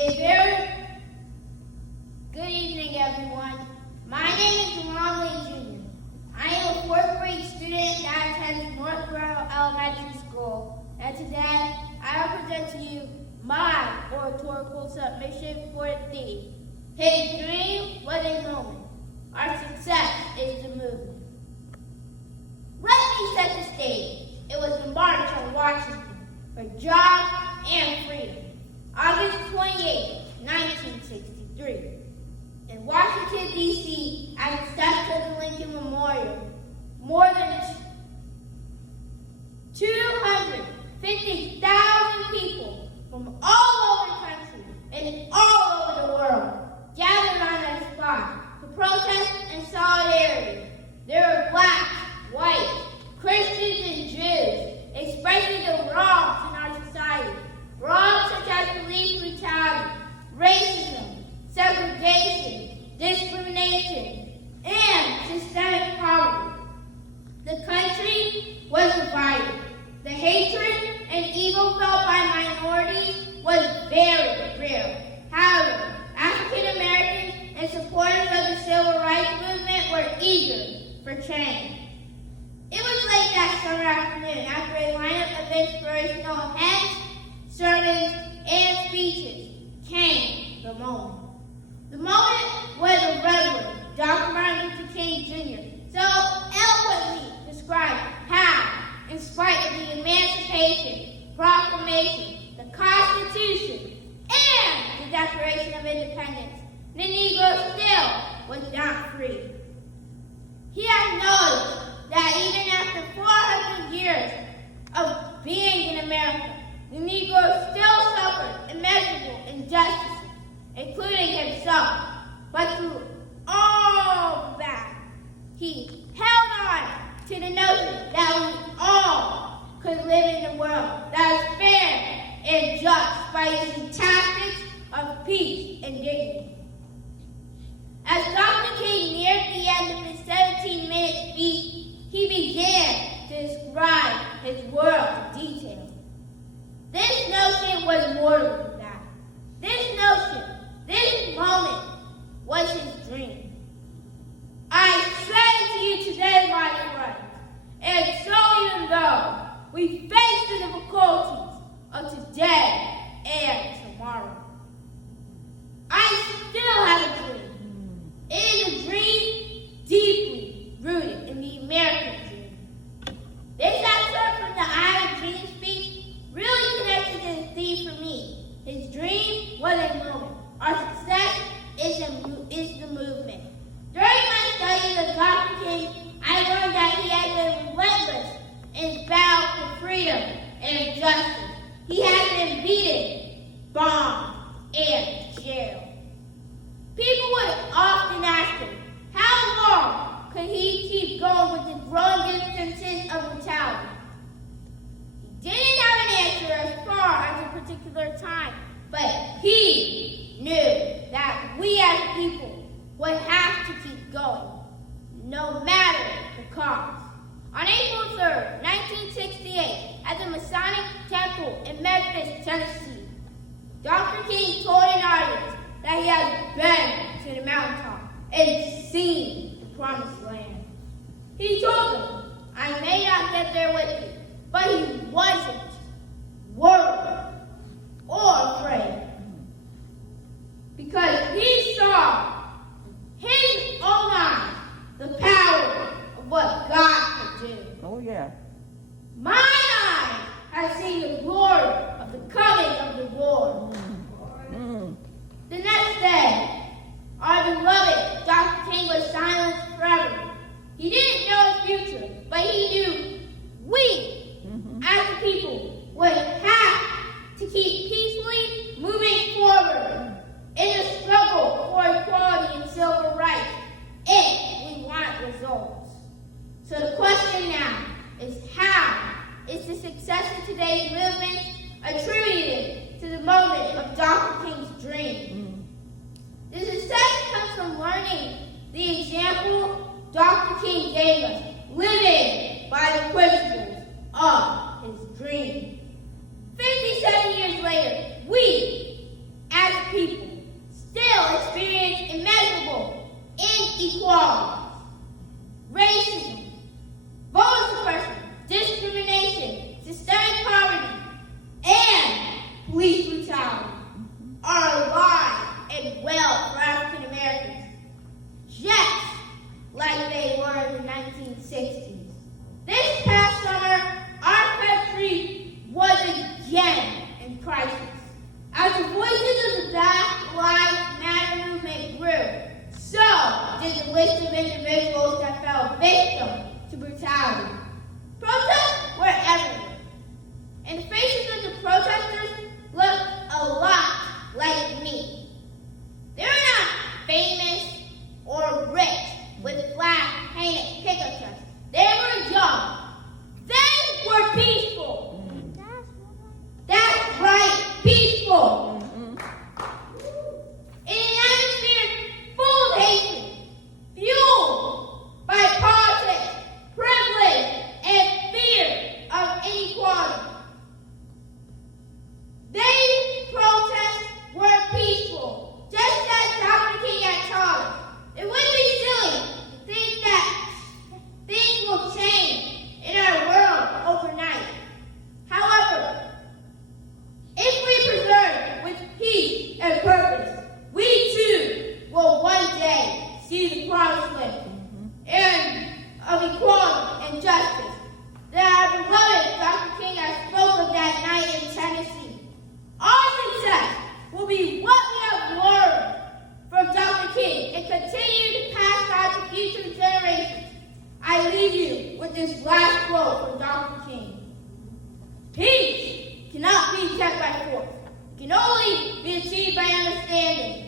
A very good evening, everyone. My name is Derron Blake Jr. I am a fourth grade student that attends Northborough Elementary School, and today I will present to you my oratorical submission for the theme. His dream was a moment. Our success is the movement. Let me set the stage. It was the March on Washington for jobs and freedom. August 28, 1963. In Washington, D.C., at the steps of the Lincoln Memorial, more than 250,000 people from all over the country and all over the world gathered on that spot to protest in solidarity. There were blacks, whites, Christians, and Jews expressing the wrongs in our society. Wrongs such as police brutality, racism, segregation, discrimination, and systemic poverty. The country was divided. The hatred and evil felt by minorities was very real. However, African Americans and supporters of the civil rights movement were eager for change. It was late that summer afternoon after a lineup of inspirational hymns, sermons, and speeches came the moment. The moment was the Reverend Dr. Martin Luther King Jr. so eloquently described how, in spite of the Emancipation Proclamation, the Constitution, and the Declaration of Independence, the Negro still was not free. He acknowledged that even after 400 years of being in America, the Negro still suffered immeasurable injustices, including himself. But through all that, he held on to the notion that we all could live in a world that is fair and just by using tactics of peace and dignity. As Dr. King neared the end of his 17-minute speech, he began to describe his world in detail. This notion was more than that. This notion, this moment, was his dream. I say to you today, my friends, and so even though we face the difficulties of today and tomorrow, I still have a dream. It is a dream deeply rooted in the American dream. This excerpt from the I Have a Dream speech really connected to the theme for me. His dream was a moment. Our success is the movement. During my studies of Dr. King, I learned that he had been relentless in his battle for freedom and justice. He had been beaten, bombed, and jailed. People would often ask him, how long could he keep going with the growing instances of brutality? He didn't have an answer as far as a particular time, but he knew that we as people would have to keep going, no matter the cost. On April 3rd, 1968, at the Masonic Temple in Memphis, Tennessee, Dr. King told an audience that he had been to the mountaintop and seen the promised land. He told them, I may not get there with you, but he wasn't worried or afraid because he saw his own eyes the power of what God could do. Oh, yeah. My eyes have seen the glory of the coming of the Lord. The next day, our beloved Dr. King was silenced forever. He didn't know his future, but he knew we, as the people, would have to keep peacefully moving forward in the struggle for equality and civil rights if we want results. So the question now is, how is the success of today's movement attributed to the moment of Dr. King's dream? The success comes from learning the example Dr. King gave us, living by the principles of his dream. 57 years later, we, as a kept by force. It can only be achieved by understanding.